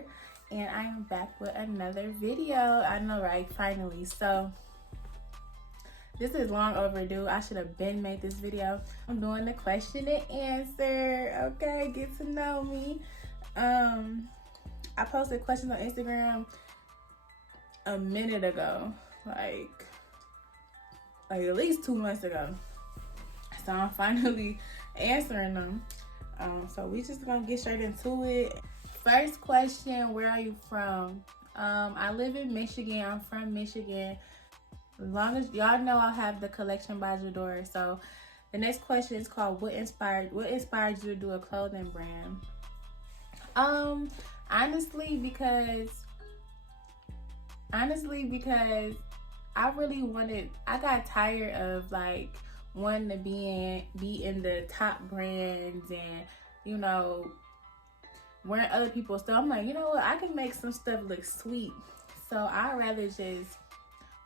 JadoreJor, and I am back with another video. I know, right? Finally. So this is long overdue. I should have been made this video. I'm doing the question and answer. Okay, get to know me. I posted questions on Instagram a minute ago, like at least 2 months ago. So I'm finally answering them. So we just gonna get straight into it. First question, where are you from? I live in Michigan. I'm from Michigan. As long as y'all know, I'll have the collection by Jadore. So the next question is called what inspired you to do a clothing brand? Honestly because I got tired of like wanting to be in the top brands and, you know, wearing other people's stuff. I'm like, you know what, I can make some stuff look sweet. So I'd rather just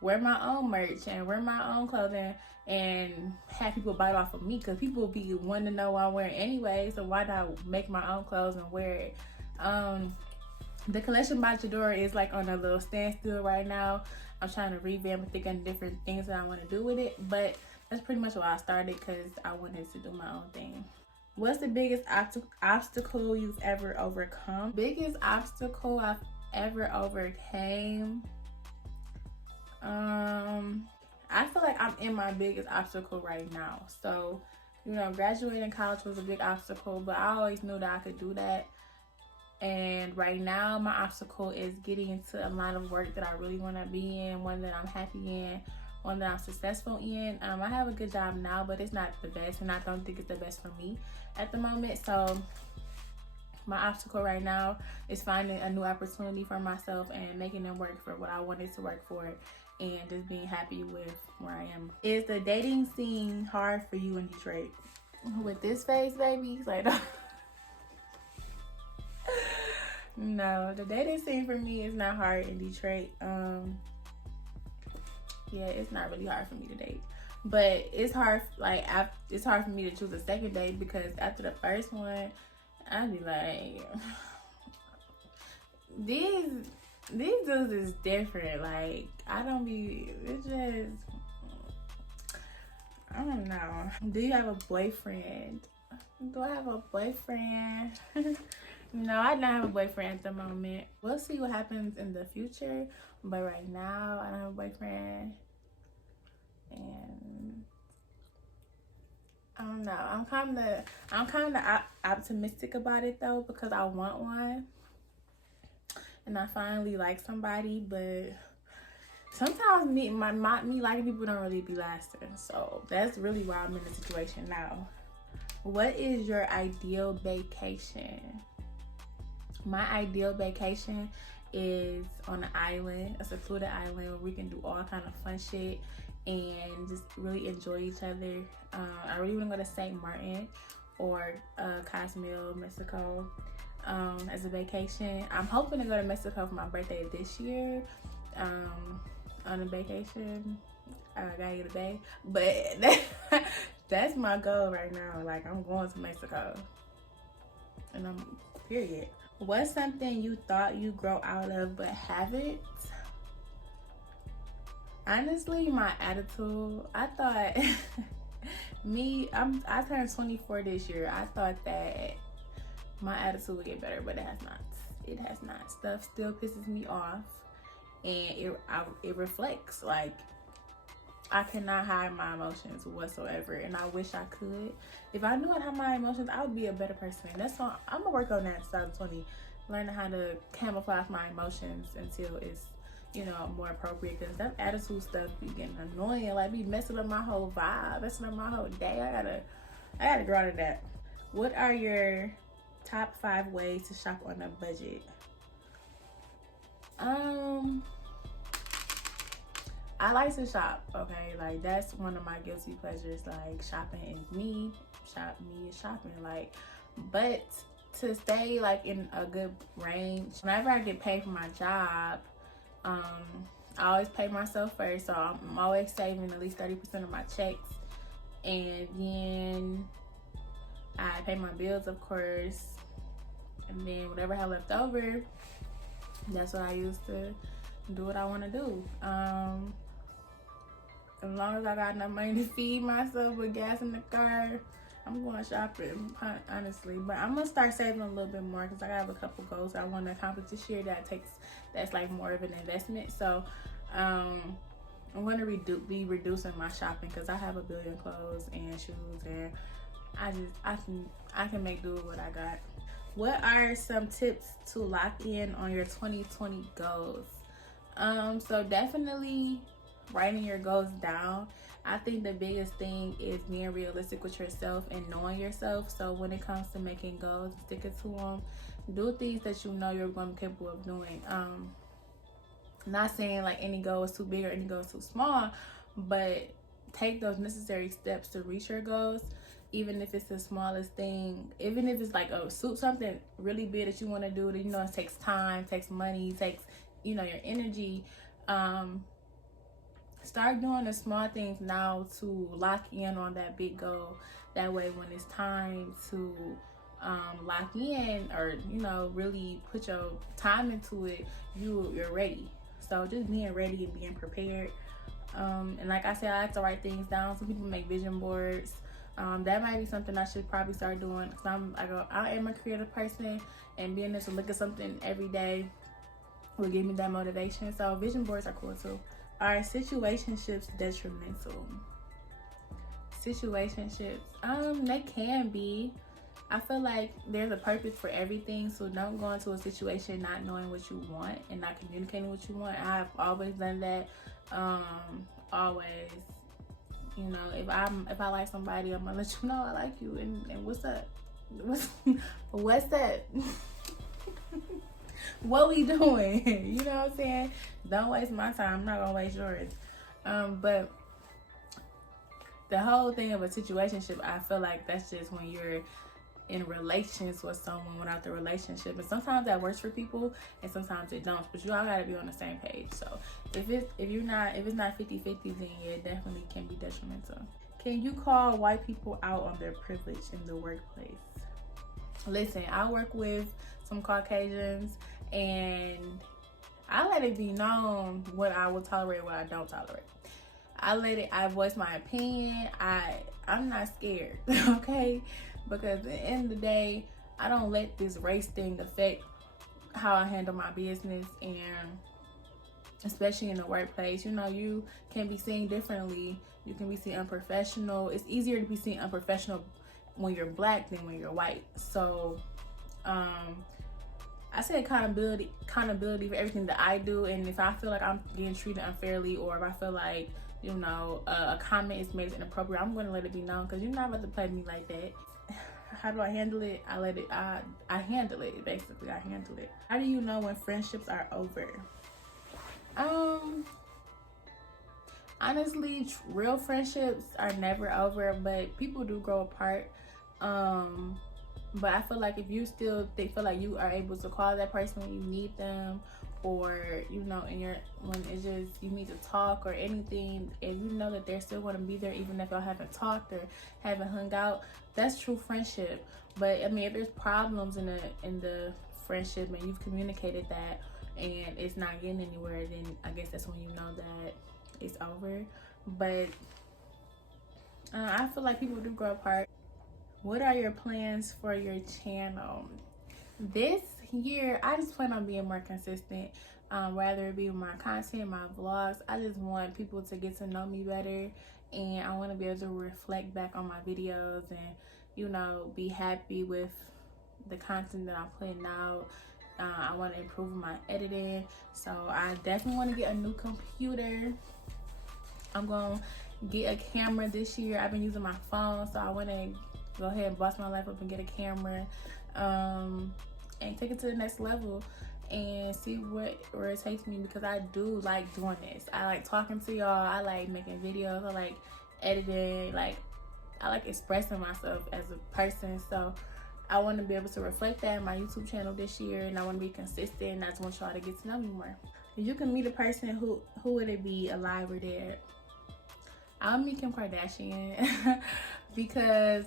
wear my own merch and wear my own clothing and have people buy it off of me, because people be wanting to know what I'm wearing anyway. So why not make my own clothes and wear it? The collection by Jadore is like on a little standstill right now. I'm trying to revamp and think of different things that I want to do with it, but that's pretty much why I started, because I wanted to do my own thing. What's the biggest obstacle you've ever overcome? Biggest obstacle I've ever overcame? I feel like I'm in my biggest obstacle right now. So, you know, graduating college was a big obstacle, but I always knew that I could do that. And right now, my obstacle is getting into a line of work that I really want to be in, one that I'm happy in, one that I'm successful in. I have a good job now, but it's not the best, and I don't think it's the best for me at the moment. So my obstacle right now is finding a new opportunity for myself and making it work for what I wanted to work for, and just being happy with where I am. Is the dating scene hard for you in Detroit? With this face, baby, like no, the dating scene for me is not hard in Detroit. Yeah, it's not really hard for me to date, but it's hard. Like, it's hard for me to choose a second date, because after the first one, I'd be like, these dudes is different. Like, it's just, I don't know. Do you have a boyfriend? Do I have a boyfriend? No, I don't have a boyfriend at the moment. We'll see what happens in the future, but right now I don't have a boyfriend. And I don't know. I'm kind of optimistic about it though, because I want one, and I finally like somebody. But sometimes me liking people don't really be lasting. So that's really why I'm in the situation now. What is your ideal vacation? My ideal vacation is on an island, a secluded island, where we can do all kind of fun shit and just really enjoy each other. I really want to go to St. Martin or Cozumel, Mexico, as a vacation. I'm hoping to go to Mexico for my birthday this year, on a vacation. I gotta get a day, but that's my goal right now. Like, I'm going to Mexico, and I'm period. What's something you thought you'd grow out of but haven't? Honestly, my attitude. I thought I turned 24 this year. I thought that my attitude would get better, but it has not. It has not. Stuff still pisses me off, and it reflects. Like, I cannot hide my emotions whatsoever, and I wish I could. If I knew how to hide my emotions, I would be a better person. That's why I'm gonna work on that in 2020, learning how to camouflage my emotions until it's, you know, more appropriate, because that attitude stuff be getting annoying. Like, be messing up my whole vibe, messing up my whole day. I gotta grow out of that. What are your top 5 ways to shop on a budget? I like to shop, okay? Like, that's one of my guilty pleasures. Like, shopping is me. Me is shopping. Like, but to stay like in a good range, whenever I get paid for my job, I always pay myself first. So I'm always saving at least 30% of my checks, and then I pay my bills, of course, and then whatever I have left over, That's what I use to do what I want to do. As long as I got enough money to feed myself with gas in the car, I'm going shopping, honestly. But I'm gonna start saving a little bit more because I have a couple goals I want to accomplish this year that's like more of an investment. So I'm gonna be reducing my shopping because I have a billion clothes and shoes, and I can make do with what I got. What are some tips to lock in on your 2020 goals? So definitely writing your goals down. I think the biggest thing is being realistic with yourself and knowing yourself. So when it comes to making goals, sticking to them, do things that you know you're going to be capable of doing. Not saying like any goal is too big or any goal is too small, but take those necessary steps to reach your goals. Even if it's the smallest thing, even if it's like something really big that you want to do, that you know it takes time, takes money, takes your energy. Start doing the small things now to lock in on that big goal. That way when it's time to lock in, or really put your time into it, you're ready. So just being ready and being prepared. And like I said, I like to write things down. Some people make vision boards. That might be something I should probably start doing, because I am a creative person, and being able to look at something every day will give me that motivation. So vision boards are cool too. Are situationships detrimental? Situationships, they can be. I feel like there's a purpose for everything, so don't go into a situation not knowing what you want and not communicating what you want. I've always done that. Always. If I like somebody, I'm gonna let you know I like you, and what's up? What's that? What we doing? You know what I'm saying? Don't waste my time. I'm not gonna waste yours. But the whole thing of a situationship, I feel like that's just when you're in relations with someone without the relationship, and sometimes that works for people and sometimes it don't, but you all gotta be on the same page. So if it's not 50-50, then yeah, it definitely can be detrimental. Can you call white people out on their privilege in the workplace? Listen, I work with some Caucasians, and I let it be known what I will tolerate, what I don't tolerate. I voice my opinion. I'm not scared, okay? Because at the end of the day, I don't let this race thing affect how I handle my business, and especially in the workplace. You can be seen differently. You can be seen unprofessional. It's easier to be seen unprofessional when you're black than when you're white. So I say accountability for everything that I do, and if I feel like I'm being treated unfairly, or if I feel like a comment is made inappropriate, I'm going to let it be known, because you're not about to play me like that. How do I handle it? I handle it, basically. I handle it. How do you know when friendships are over? Honestly, real friendships are never over, but people do grow apart. But I feel like if you still feel like you are able to call that person when you need them, or when it's just you need to talk or anything, and you know that they're still going to be there even if y'all haven't talked or haven't hung out, that's true friendship. But I mean, if there's problems in the friendship and you've communicated that and it's not getting anywhere, then I guess that's when you know that it's over. But I feel like people do grow apart. What are your plans for your channel? This year, I just plan on being more consistent, whether it be with my content, my vlogs. I just want people to get to know me better, and I want to be able to reflect back on my videos and, be happy with the content that I'm putting out. I want to improve my editing, so I definitely want to get a new computer. I'm going to get a camera this year. I've been using my phone, so I want to go ahead and bust my life up and get a camera, and take it to the next level and see where it takes me, because I do like doing this. I like talking to y'all. I like making videos. I like editing. Like, I like expressing myself as a person. So I want to be able to reflect that in my YouTube channel this year, and I want to be consistent. I just want y'all to get to know me more. If you can meet a person, who would it be, alive or dead? I'll meet Kim Kardashian because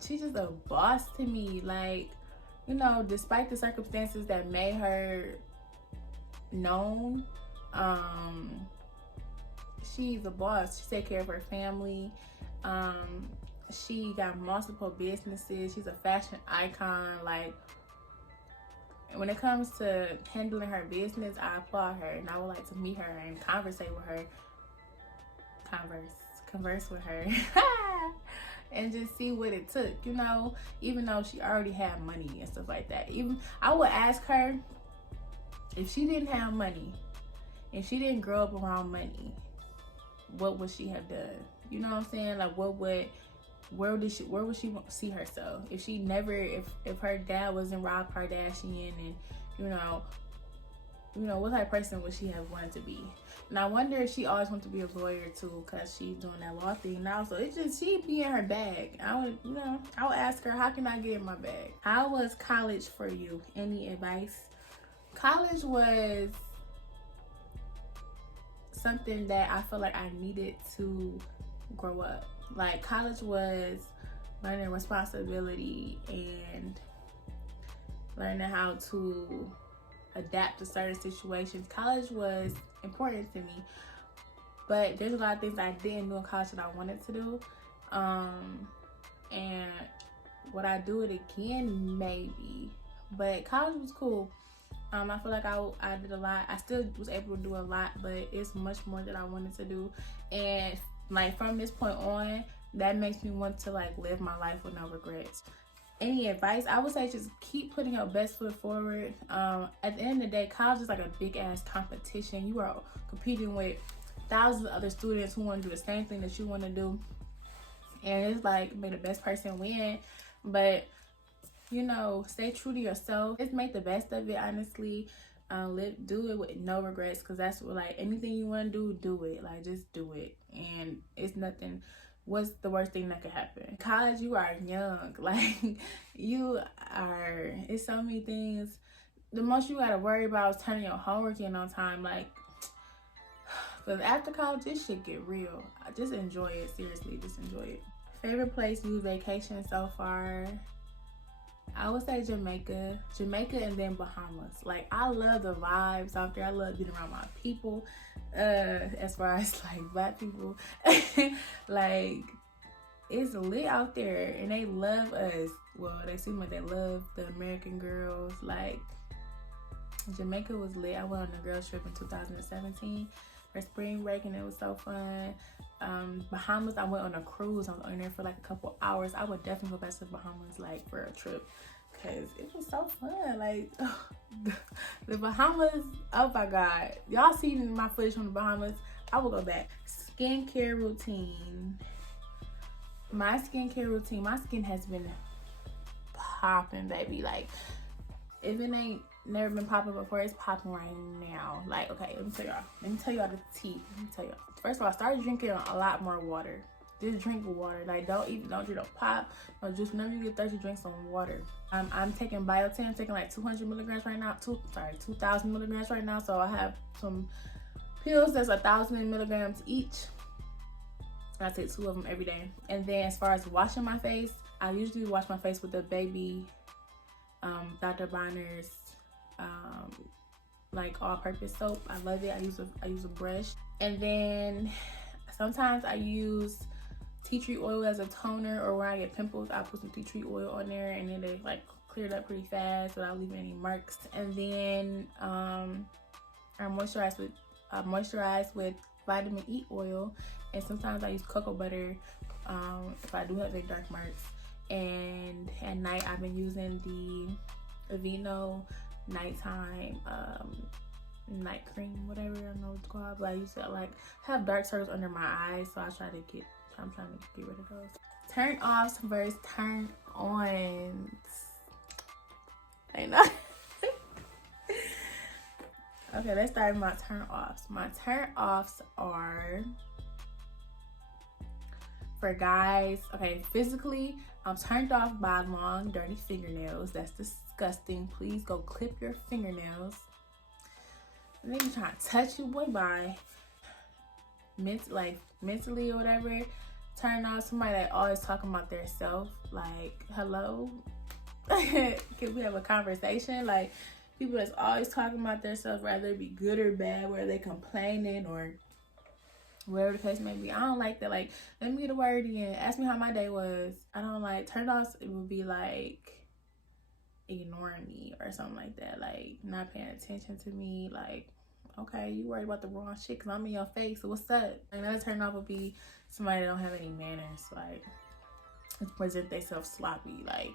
she's just a boss to me. Like, you know, despite the circumstances that made her known, she's a boss. She take care of her family. She got multiple businesses. She's a fashion icon. Like, when it comes to handling her business, I applaud her, and I would like to meet her and converse with her, converse with her, and just see what it took, you know, even though she already had money and stuff like that. Even I would ask her, if she didn't have money, if she didn't grow up around money, what would she have done? You know what I'm saying? Like, where would she see herself if she never, if her dad wasn't Rob Kardashian, and you know what type of person would she have wanted to be? And I wonder if she always wanted to be a lawyer too, because she's doing that law thing now. So it's just, she'd be in her bag. I would ask her, how can I get in my bag? How was college for you? Any advice? College was something that I feel like I needed to grow up. Like, college was learning responsibility and learning how to adapt to certain situations. College was important to me, but there's a lot of things I didn't do in college that I wanted to do. And would I do it again? Maybe. But college was cool. I feel like I did a lot. I still was able to do a lot, but it's much more that I wanted to do. And like, from this point on, that makes me want to like live my life with no regrets. Any advice? I would say just keep putting your best foot forward. At the end of the day, college is like a big ass competition. You are competing with thousands of other students who want to do the same thing that you want to do, and it's like, may the best person win. But you know, stay true to yourself. Just make the best of it, honestly. Do it with no regrets, because that's what, like, anything you want to do it. Like, just do it. And it's nothing. What's the worst thing that could happen? College, you are young. Like, it's so many things. The most you gotta worry about is turning your homework in on time. Like, because after college, this shit get real. Just enjoy it. Seriously, just enjoy it. Favorite place you vacation so far? I would say Jamaica, and then Bahamas. Like, I love the vibes out there. I love being around my people. As far as like black people, like, it's lit out there, and they love us. Well, they seem like they love the American girls. Like, Jamaica was lit. I went on a girls trip in 2017 for spring break, and it was so fun. Bahamas, I went on a cruise. I was on there for like a couple hours. I would definitely go back to Bahamas, like, for a trip, because it was so fun. Like, the Bahamas, oh my god, y'all seen my footage from the Bahamas. I will go back. Skincare routine. My skincare routine, my skin has been popping, baby. Like, if it ain't never been popping before, it's popping right now. Like, okay, let me tell y'all the tea. First of all, I started drinking a lot more water. Just drink water. Like, don't drink no pop, no juice. Whenever you get thirsty, drink some water. I'm taking biotin. I'm taking like 200 milligrams right now. 2,000 milligrams right now. So I have some pills that's 1,000 milligrams each. I take 2 of them every day. And then as far as washing my face, I usually wash my face with the baby Dr. Bonner's like all-purpose soap. I love it. I use a brush, and then sometimes I use tea tree oil as a toner, or when I get pimples, I put some tea tree oil on there, and then they like cleared up pretty fast without leaving any marks. And then I moisturize with vitamin E oil, and sometimes I use cocoa butter if I do have big dark marks. And at night, I've been using the Aveeno nighttime night cream, whatever, I don't know what it's called, but I used to like have dark circles under my eyes, so I'm trying to get rid of those. Turn offs versus turn ons. I know. Okay, let's start with my turn offs. My turn offs are for guys. Okay, physically, I'm turned off by long, dirty fingernails. That's disgusting. Please go clip your fingernails. And then you trying to touch you, boy, bye. Mentally or whatever. Turn off somebody that always talking about their self. Like, hello? Can we have a conversation? Like, people that's always talking about themselves, whether it be good or bad, whether they complaining or whatever the case may be. I don't like that. Like, let me get a word in. Ask me how my day was. I don't like turn offs. It would be like ignoring me or something like that. Like, not paying attention to me. Like, okay, you worried about the wrong shit because I'm in your face. So what's up? Another turn off would be somebody that don't have any manners. Like, present themselves sloppy. Like,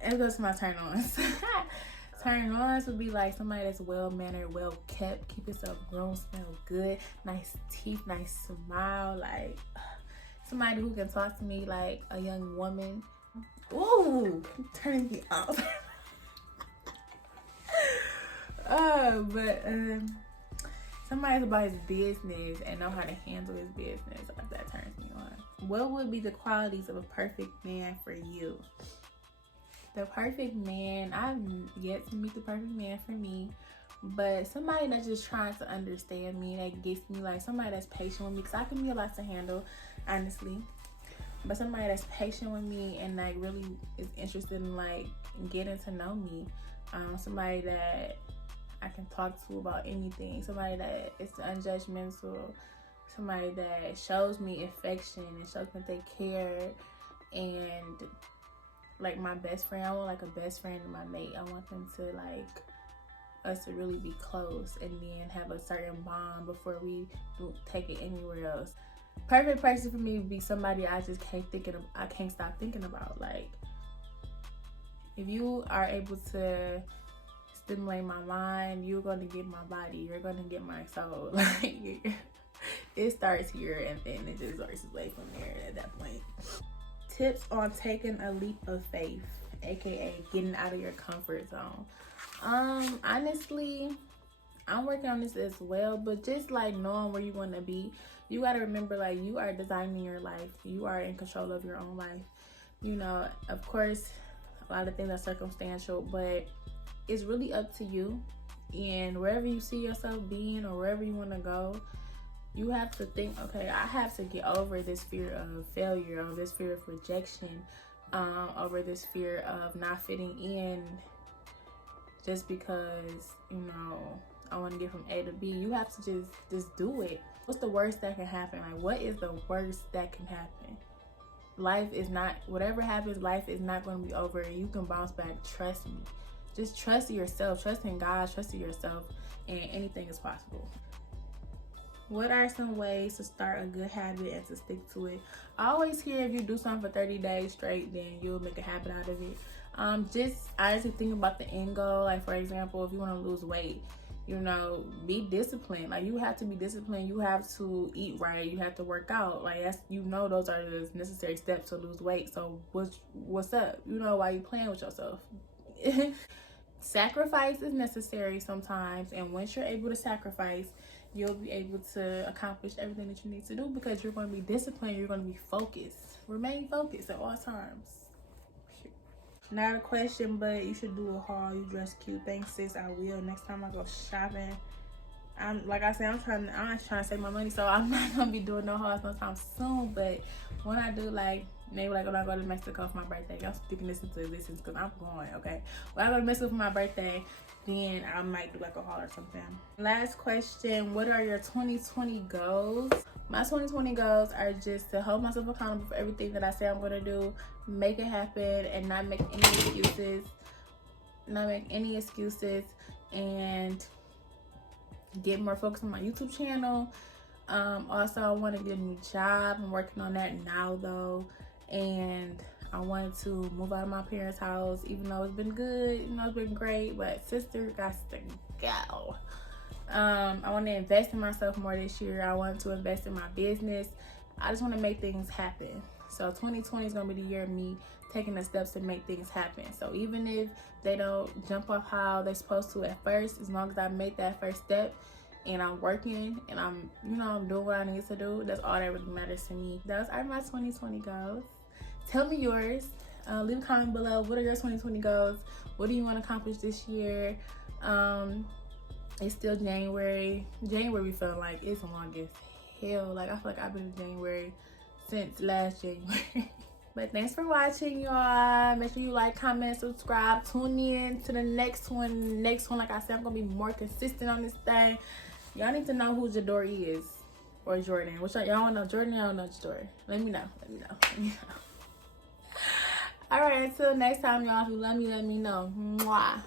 it goes to my turn ons. Turn ons would be like somebody that's well mannered, well kept, keep yourself grown, smell good, nice teeth, nice smile. Like, somebody who can talk to me like a young woman. Ooh, turning me off. But somebody's about his business and know how to handle his business. That turns me on. What would be the qualities of a perfect man for you? The perfect man, I've yet to meet the perfect man for me, but somebody that's just trying to understand me, that gets me, like somebody that's patient with me, because I can be a lot to handle, honestly. But somebody that's patient with me and like really is interested in like getting to know me. Somebody that I can talk to about anything. Somebody that is unjudgmental. Somebody that shows me affection and shows me they care. And like my best friend, I want like a best friend and my mate. I want them to like us to really be close and then have a certain bond before we take it anywhere else. Perfect person for me would be somebody I just I can't stop thinking about. Like, if you are able to stimulate my mind, you're going to get my body, you're going to get my soul. Like, it starts here and then it just works its way from there at that point. Tips on taking a leap of faith, aka getting out of your comfort zone. Honestly, I'm working on this as well, but just like knowing where you want to be, you got to remember, like, you are designing your life. You are in control of your own life. You know, of course, a lot of things are circumstantial, but it's really up to you. And wherever you see yourself being or wherever you want to go, you have to think, okay, I have to get over this fear of failure, or this fear of rejection, over this fear of not fitting in just because, you know, I want to get from A to B. You have to just do it. What's the worst that can happen? Like, what is the worst that can happen? Life is not, whatever happens, life is not going to be over. You can bounce back. Trust me. Just trust yourself. Trust in God. Trust in yourself. And anything is possible. What are some ways to start a good habit and to stick to it? I always hear if you do something for 30 days straight, then you'll make a habit out of it. Just honestly think about the end goal. Like, for example, if you want to lose weight, you know, be disciplined. Like, you have to be disciplined. You have to eat right. You have to work out. Like, that's, you know, those are the necessary steps to lose weight. So what's up? You know, why you playing with yourself? Sacrifice is necessary sometimes, and once you're able to sacrifice, you'll be able to accomplish everything that you need to do because you're going to be disciplined. You're going to be focused. Remain focused at all times. Not a question, but you should do a haul. You dress cute. Thanks, sis. I will. Next time I go shopping. Like I said, I'm not trying to save my money, so I'm not gonna be doing no hauls no time soon. But when I do, like maybe like when I go to Mexico for my birthday, y'all sticking this into existence because I'm going. Okay, when I go to Mexico for my birthday, then I might do like a haul or something. Last question: what are your 2020 goals? My 2020 goals are just to hold myself accountable for everything that I say I'm gonna do, make it happen, and not make any excuses. And get more focused on my YouTube channel. Also, I want to get a new job. I'm working on that now though, and I wanted to move out of my parents' house, even though it's been good, you know, it's been great, but sister got to go. I want to invest in myself more this year. I want to invest in my business. I just want to make things happen. So 2020 is going to be the year of me taking the steps to make things happen. So even if they don't jump off how they're supposed to at first, as long as I make that first step and I'm working and I'm doing what I need to do, that's all that really matters to me. Those are my 2020 goals. Tell me yours. Leave a comment below. What are your 2020 goals? What do you want to accomplish this year? It's still January. January felt like it's long as hell. Like, I feel like I've been in January since last January. But thanks for watching, y'all. Make sure you like, comment, subscribe. Tune in to the next one. Next one, like I said, I'm going to be more consistent on this thing. Y'all need to know who Jadore is. Or Jordan. Which y'all want to know? Jordan, y'all know Jadore. Let me know. Let me know. Let me know. Alright, until next time, y'all. If you love me, let me know. Mwah.